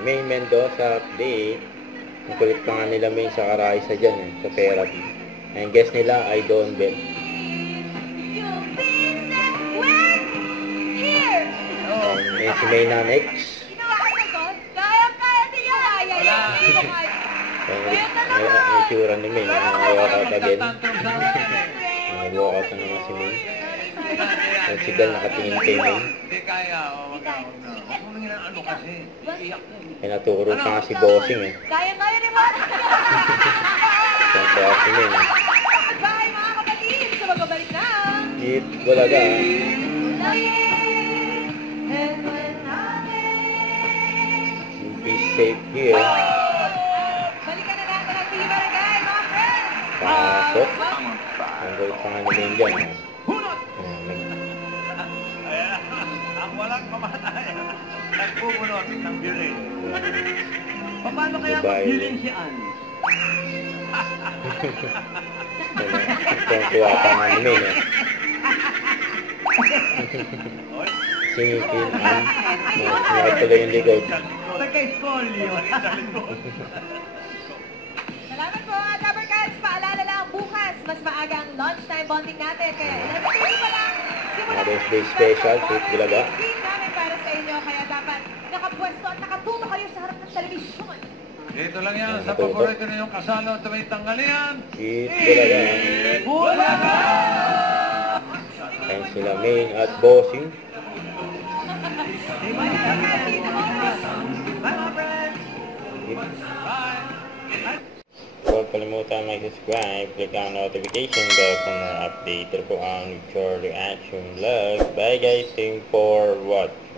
Main Mendoza update. Ang kulit pa nga nila Main sa Karaisa dyan sa therapy. Ang guest nila ay Don Bell. Ayan si Main Nanex. Ang itsura ni Main. Walkout again. Walkout na naman si Main. Ang sigal nakatingin kay Main. Ay naturo pa nga si Bossing eh. Kaya-kaya rin mga Saan pa si Main eh. Bye mga kapatid! So magkabalik na! Eat Bulaga. Be safe here. Balikan na natin ang Team Barangay, mga friends! Pasok. Ang kulit pa nga ni Main dyan. Ang walang pamatay. Nagpupunot ng birin. Paano kaya mag-healing si Ann? Tuwa pa nga ni Main eh. Singipin ang nakatuloy yung likod. Nagka-scolio. Salamat po mga Tabarcats! Paalala lang, bukas, mas maaga ang lunchtime bonding natin. Kaya 11:30 pa lang, Mother's Day special, Eat Bulaga. namin para sa inyo. Kaya dapat nakapwesto at nakatuto kayo sa harap ng telebisyon. Dito lang yan sa paborito ninyong kasalo at may tanggalian. Eat Bulaga. Bulaga! Ayan sila Main at Bossing. Huwag kalimutan mag-subscribe, click ang notification bell kung na-update po ang Victor Reaction Vlog. Bye guys, thank you for watching.